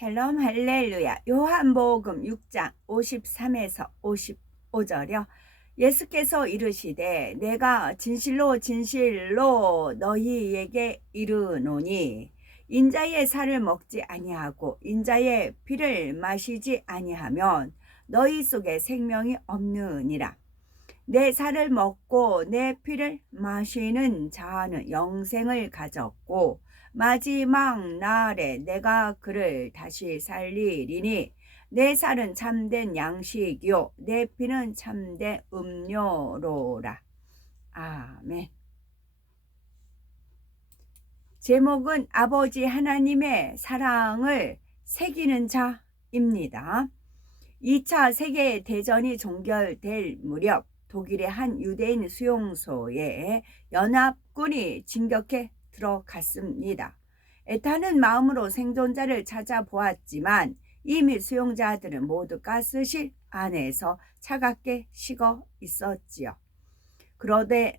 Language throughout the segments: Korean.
샬롬 할렐루야. 요한복음 6장 53에서 55절이요. 예수께서 이르시되 내가 진실로 진실로 너희에게 이르노니 인자의 살을 먹지 아니하고 인자의 피를 마시지 아니하면 너희 속에 생명이 없느니라. 내 살을 먹고 내 피를 마시는 자는 영생을 가졌고 마지막 날에 내가 그를 다시 살리리니 내 살은 참된 양식이요 내 피는 참된 음료로라. 아멘. 제목은 아버지 하나님의 사랑을 새기는 자입니다. 2차 세계대전이 종결될 무렵 독일의 한 유대인 수용소에 연합군이 진격해 들어갔습니다. 애타는 마음으로 생존자를 찾아보았지만 이미 수용자들은 모두 가스실 안에서 차갑게 식어 있었지요. 그런데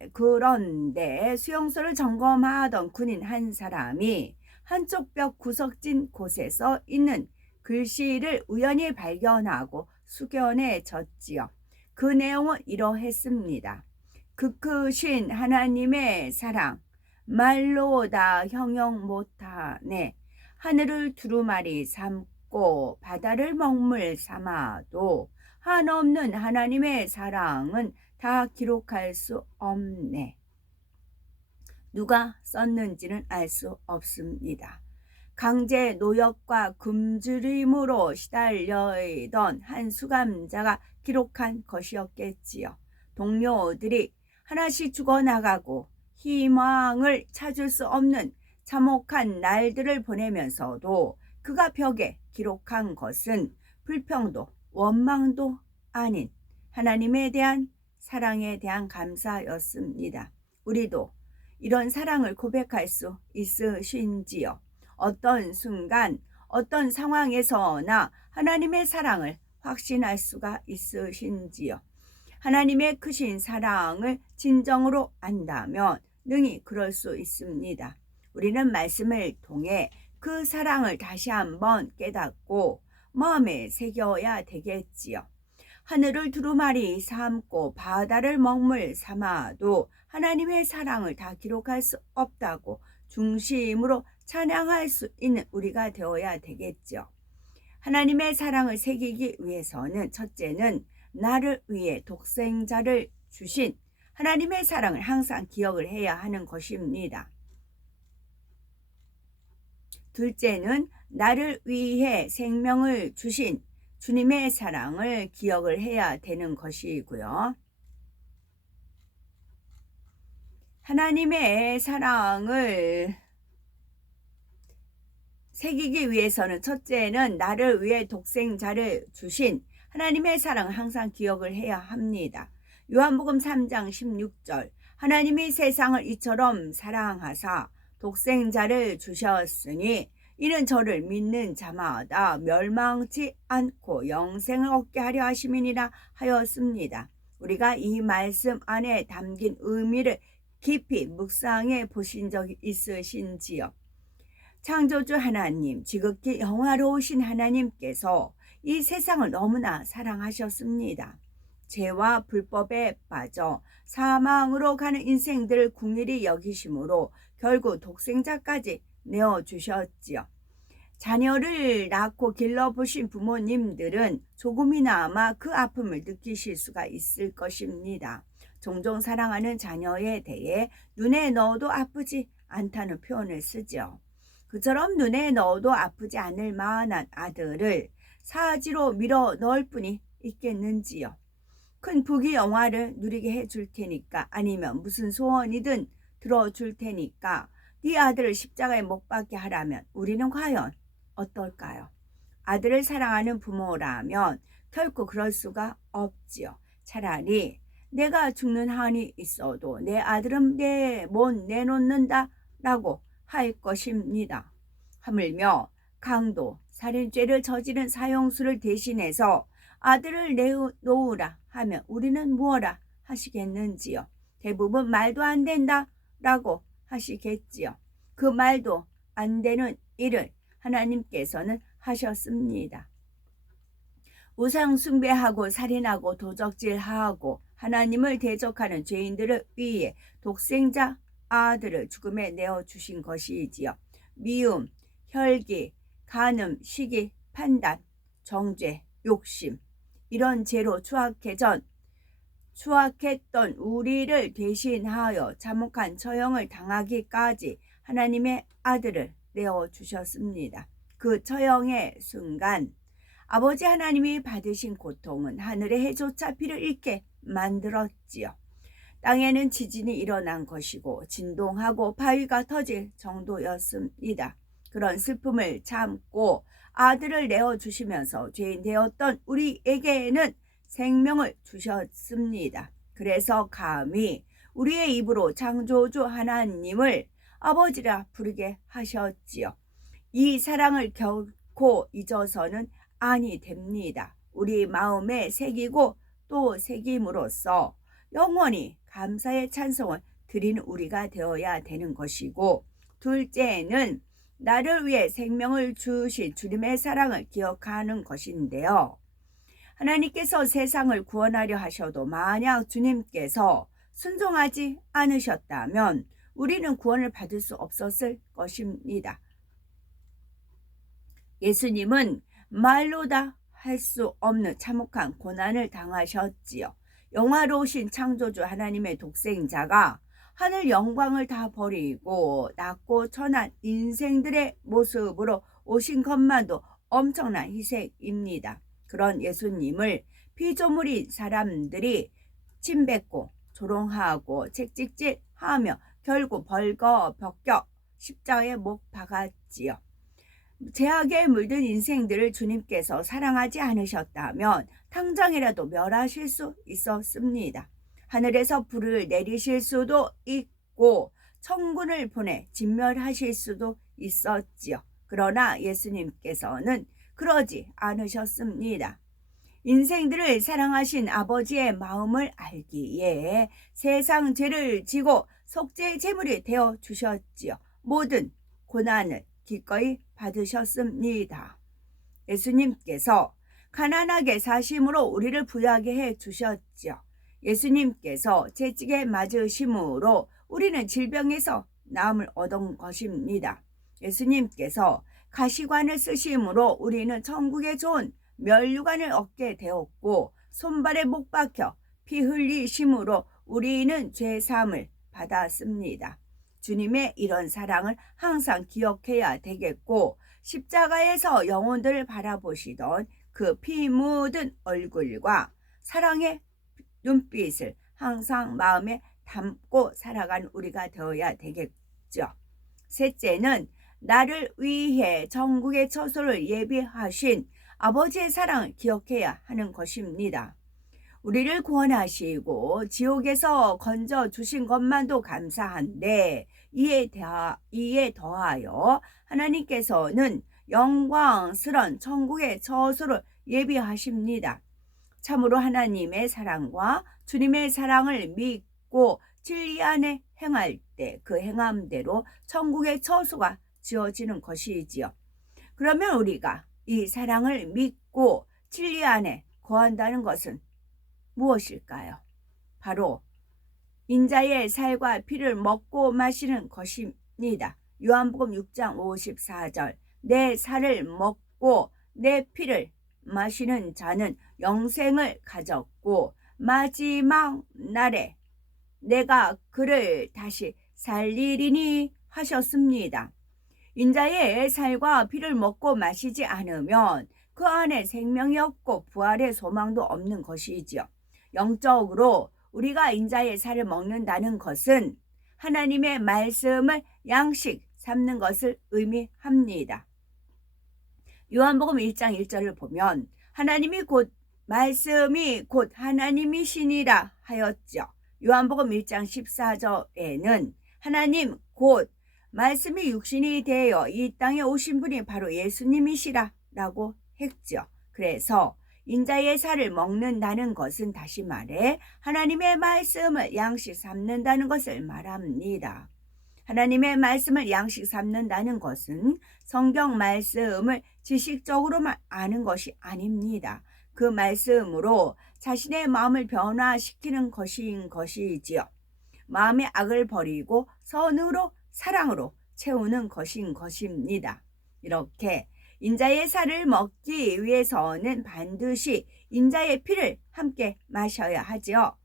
수용소를 점검하던 군인 한 사람이 한쪽 벽 구석진 곳에서 있는 글씨를 우연히 발견하고 숙연해졌지요. 그 내용은 이러했습니다. 그 크신 하나님의 사랑 말로 다 형용 못하네. 하늘을 두루마리 삼고 바다를 먹물 삼아도 한없는 하나님의 사랑은 다 기록할 수 없네. 누가 썼는지는 알 수 없습니다. 강제 노역과 굶주림으로 시달려있던 한 수감자가 기록한 것이었겠지요. 동료들이 하나씩 죽어나가고 희망을 찾을 수 없는 참혹한 날들을 보내면서도 그가 벽에 기록한 것은 불평도 원망도 아닌 하나님에 대한 사랑에 대한 감사였습니다. 우리도 이런 사랑을 고백할 수 있으신지요? 어떤 순간, 어떤 상황에서나 하나님의 사랑을 확신할 수가 있으신지요? 하나님의 크신 사랑을 진정으로 안다면 능히 그럴 수 있습니다. 우리는 말씀을 통해 그 사랑을 다시 한번 깨닫고 마음에 새겨야 되겠지요. 하늘을 두루마리 삼고 바다를 먹물 삼아도 하나님의 사랑을 다 기록할 수 없다고 중심으로 찬양할 수 있는 우리가 되어야 되겠죠. 하나님의 사랑을 새기기 위해서는 첫째는 나를 위해 독생자를 주신 하나님의 사랑을 항상 기억을 해야 하는 것입니다. 둘째는 나를 위해 생명을 주신 주님의 사랑을 기억을 해야 되는 것이고요. 하나님의 사랑을 새기기 위해서는 첫째는 나를 위해 독생자를 주신 하나님의 사랑을 항상 기억을 해야 합니다. 요한복음 3장 16절 하나님이 세상을 이처럼 사랑하사 독생자를 주셨으니 이는 저를 믿는 자마다 멸망치 않고 영생을 얻게 하려 하심이니라 하였습니다. 우리가 이 말씀 안에 담긴 의미를 깊이 묵상해 보신 적이 있으신지요? 창조주 하나님, 지극히 영화로우신 하나님께서 이 세상을 너무나 사랑하셨습니다. 죄와 불법에 빠져 사망으로 가는 인생들을 궁일이 여기심으로 결국 독생자까지 내어주셨지요. 자녀를 낳고 길러보신 부모님들은 조금이나마 그 아픔을 느끼실 수가 있을 것입니다. 종종 사랑하는 자녀에 대해 눈에 넣어도 아프지 않다는 표현을 쓰죠. 그처럼 눈에 넣어도 아프지 않을 만한 아들을 사지로 밀어 넣을 뿐이 있겠는지요. 큰 부귀 영화를 누리게 해줄 테니까 아니면 무슨 소원이든 들어줄 테니까 네 아들을 십자가에 못 박게 하라면 우리는 과연 어떨까요? 아들을 사랑하는 부모라면 결코 그럴 수가 없지요. 차라리 내가 죽는 한이 있어도 내 아들은 내 못 내놓는다 라고 할 것입니다. 하물며 강도, 살인죄를 저지른 사형수를 대신해서 아들을 내놓으라 하면 우리는 무엇라 하시겠는지요? 대부분 말도 안 된다 라고 하시겠지요. 그 말도 안 되는 일을 하나님께서는 하셨습니다. 우상 숭배하고 살인하고 도적질하고 하나님을 대적하는 죄인들을 위해 독생자 아들을 죽음에 내어주신 것이지요. 미움, 혈기, 간음, 시기, 판단, 정죄, 욕심 이런 죄로 추악했던 우리를 대신하여 참혹한 처형을 당하기까지 하나님의 아들을 내어주셨습니다. 그 처형의 순간 아버지 하나님이 받으신 고통은 하늘의 해조차 피를 잃게 만들었지요. 땅에는 지진이 일어난 것이고 진동하고 바위가 터질 정도였습니다. 그런 슬픔을 참고 아들을 내어주시면서 죄인 되었던 우리에게는 생명을 주셨습니다. 그래서 감히 우리의 입으로 창조주 하나님을 아버지라 부르게 하셨지요. 이 사랑을 결코 잊어서는 아니 됩니다. 우리 마음에 새기고 또 새김으로써 영원히 감사의 찬송을 드리는 우리가 되어야 되는 것이고, 둘째는 나를 위해 생명을 주신 주님의 사랑을 기억하는 것인데요. 하나님께서 세상을 구원하려 하셔도 만약 주님께서 순종하지 않으셨다면 우리는 구원을 받을 수 없었을 것입니다. 예수님은 말로 다 할 수 없는 참혹한 고난을 당하셨지요. 영화로우신 창조주 하나님의 독생자가 하늘 영광을 다 버리고 낮고 천한 인생들의 모습으로 오신 것만도 엄청난 희생입니다. 그런 예수님을 피조물인 사람들이 침뱉고 조롱하고 책찍질하며 결국 벌거벗겨 십자가에 못 박았지요. 죄악에 물든 인생들을 주님께서 사랑하지 않으셨다면 당장이라도 멸하실 수 있었습니다. 하늘에서 불을 내리실 수도 있고 천군을 보내 진멸하실 수도 있었지요. 그러나 예수님께서는 그러지 않으셨습니다. 인생들을 사랑하신 아버지의 마음을 알기에 세상 죄를 지고 속죄의 제물이 되어 주셨지요. 모든 고난을 기꺼이 받으셨습니다. 예수님께서 가난하게 사심으로 우리를 부유하게 해 주셨지요. 예수님께서 채찍에 맞으심으로 우리는 질병에서 나음을 얻은 것입니다. 예수님께서 가시관을 쓰심으로 우리는 천국의 좋은 면류관을 얻게 되었고, 손발에 못 박혀 피 흘리심으로 우리는 죄사함을 받았습니다. 주님의 이런 사랑을 항상 기억해야 되겠고, 십자가에서 영혼들을 바라보시던 그 피 묻은 얼굴과 사랑의 눈빛을 항상 마음에 담고 살아가는 우리가 되어야 되겠죠. 셋째는 나를 위해 천국의 처소를 예비하신 아버지의 사랑을 기억해야 하는 것입니다. 우리를 구원하시고 지옥에서 건져주신 것만도 감사한데 이에 더하여 하나님께서는 영광스런 천국의 처소를 예비하십니다. 참으로 하나님의 사랑과 주님의 사랑을 믿고 진리 안에 행할 때 그 행함대로 천국의 처소가 지어지는 것이지요. 그러면 우리가 이 사랑을 믿고 진리 안에 거한다는 것은 무엇일까요? 바로 인자의 살과 피를 먹고 마시는 것입니다. 요한복음 6장 54절 내 살을 먹고 내 피를 마시는 자는 영생을 가졌고 마지막 날에 내가 그를 다시 살리리니 하셨습니다. 인자의 살과 피를 먹고 마시지 않으면 그 안에 생명이 없고 부활의 소망도 없는 것이지요. 영적으로 우리가 인자의 살을 먹는다는 것은 하나님의 말씀을 양식 삼는 것을 의미합니다. 요한복음 1장 1절을 보면 하나님이 곧 말씀이 곧 하나님이시니라 하였죠. 요한복음 1장 14절에는 하나님 곧 말씀이 육신이 되어 이 땅에 오신 분이 바로 예수님이시라 라고 했죠. 그래서 인자의 살을 먹는다는 것은 다시 말해 하나님의 말씀을 양식 삼는다는 것을 말합니다. 하나님의 말씀을 양식 삼는다는 것은 성경 말씀을 지식적으로만 아는 것이 아닙니다. 그 말씀으로 자신의 마음을 변화시키는 것인 것이지요. 마음의 악을 버리고 선으로 사랑으로 채우는 것인 것입니다. 이렇게 인자의 살을 먹기 위해서는 반드시 인자의 피를 함께 마셔야 하지요.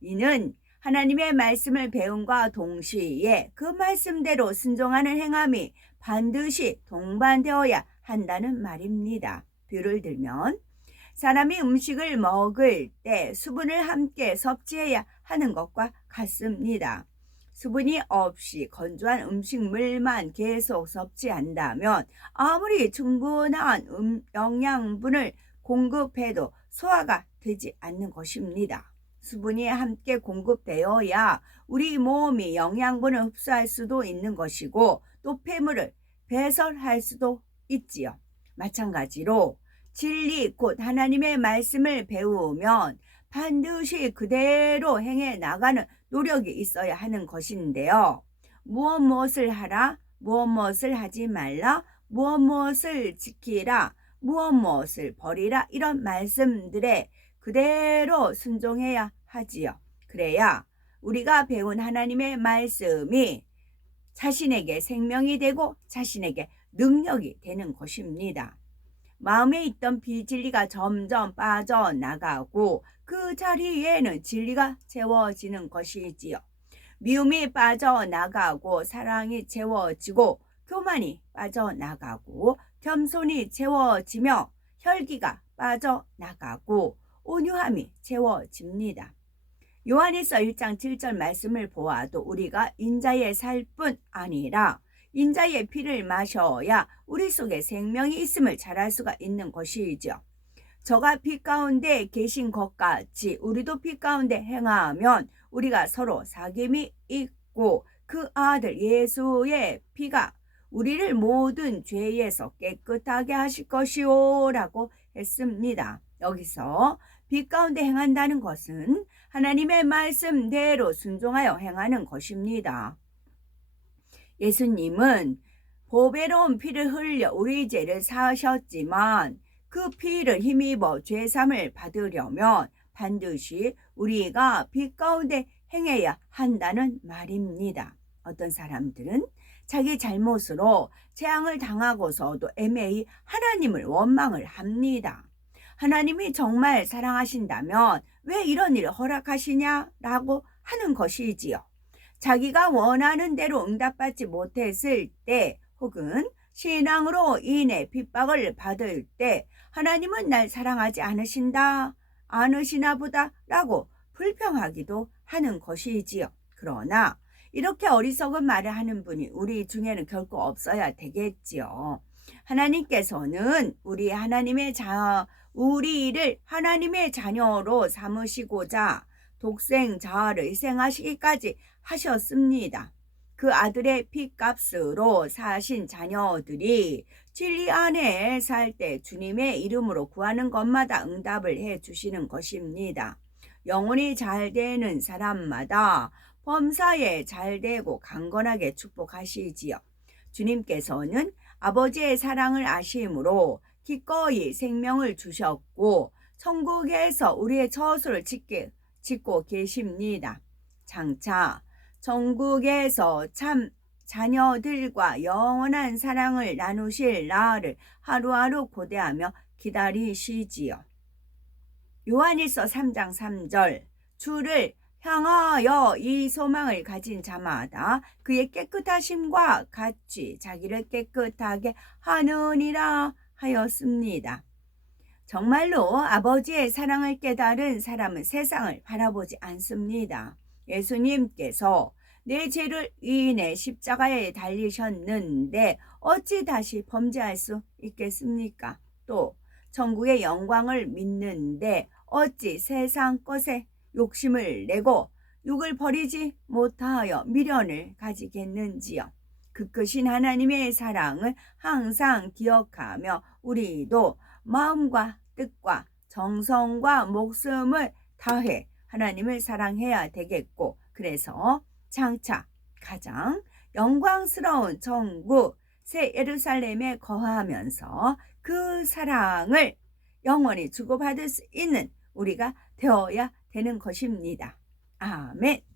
이는 하나님의 말씀을 배움과 동시에 그 말씀대로 순종하는 행함이 반드시 동반되어야 한다는 말입니다. 비유를 들면 사람이 음식을 먹을 때 수분을 함께 섭취해야 하는 것과 같습니다. 수분이 없이 건조한 음식물만 계속 섭취한다면 아무리 충분한 영양분을 공급해도 소화가 되지 않는 것입니다. 수분이 함께 공급되어야 우리 몸이 영양분을 흡수할 수도 있는 것이고 또 폐물을 배설할 수도 있지요. 마찬가지로 진리 곧 하나님의 말씀을 배우면 반드시 그대로 행해 나가는 노력이 있어야 하는 것인데요. 무엇을 하라, 무엇을 하지 말라, 무엇을 지키라, 무엇을 버리라 이런 말씀들에 그대로 순종해야 하지요. 그래야 우리가 배운 하나님의 말씀이 자신에게 생명이 되고 자신에게 능력이 되는 것입니다. 마음에 있던 비진리가 점점 빠져나가고 그 자리에는 진리가 채워지는 것이지요. 미움이 빠져나가고 사랑이 채워지고 교만이 빠져나가고 겸손이 채워지며 혈기가 빠져나가고 온유함이 채워집니다. 요한일서 1장 7절 말씀을 보아도 우리가 인자의 살 뿐 아니라 인자의 피를 마셔야 우리 속에 생명이 있음을 잘 알 수가 있는 것이죠. 저가 피 가운데 계신 것 같이 우리도 피 가운데 행하면 우리가 서로 사귐이 있고 그 아들 예수의 피가 우리를 모든 죄에서 깨끗하게 하실 것이오 라고 했습니다. 여기서 빛 가운데 행한다는 것은 하나님의 말씀대로 순종하여 행하는 것입니다. 예수님은 보배로운 피를 흘려 우리 죄를 사하셨지만 그 피를 힘입어 죄삼을 받으려면 반드시 우리가 빛 가운데 행해야 한다는 말입니다. 어떤 사람들은 자기 잘못으로 재앙을 당하고서도 애매히 하나님을 원망을 합니다. 하나님이 정말 사랑하신다면 왜 이런 일을 허락하시냐라고 하는 것이지요. 자기가 원하는 대로 응답받지 못했을 때 혹은 신앙으로 인해 핍박을 받을 때 하나님은 날 사랑하지 않으시나 보다 라고 불평하기도 하는 것이지요. 그러나 이렇게 어리석은 말을 하는 분이 우리 중에는 결코 없어야 되겠지요. 하나님께서는 우리를 하나님의 자녀로 삼으시고자 독생자를 희생하시기까지 하셨습니다. 그 아들의 피값으로 사신 자녀들이 진리 안에 살 때 주님의 이름으로 구하는 것마다 응답을 해 주시는 것입니다. 영혼이 잘 되는 사람마다 범사에 잘 되고 강건하게 축복하시지요. 주님께서는 아버지의 사랑을 아심으로 기꺼이 생명을 주셨고 천국에서 우리의 처소를 짓고 계십니다. 장차 천국에서 참 자녀들과 영원한 사랑을 나누실 날을 하루하루 고대하며 기다리시지요. 요한일서 3장 3절 주를 향하여 이 소망을 가진 자마다 그의 깨끗하심과 같이 자기를 깨끗하게 하느니라 하였습니다. 정말로 아버지의 사랑을 깨달은 사람은 세상을 바라보지 않습니다. 예수님께서 내 죄를 인해 십자가에 달리셨는데 어찌 다시 범죄할 수 있겠습니까? 또 천국의 영광을 믿는데 어찌 세상 것에 욕심을 내고 육을 버리지 못하여 미련을 가지겠는지요. 그 크신 하나님의 사랑을 항상 기억하며 우리도 마음과 뜻과 정성과 목숨을 다해 하나님을 사랑해야 되겠고, 그래서 장차 가장 영광스러운 천국 새 예루살렘에 거하면서 그 사랑을 영원히 주고받을 수 있는 우리가 되어야 되는 것입니다. 아멘.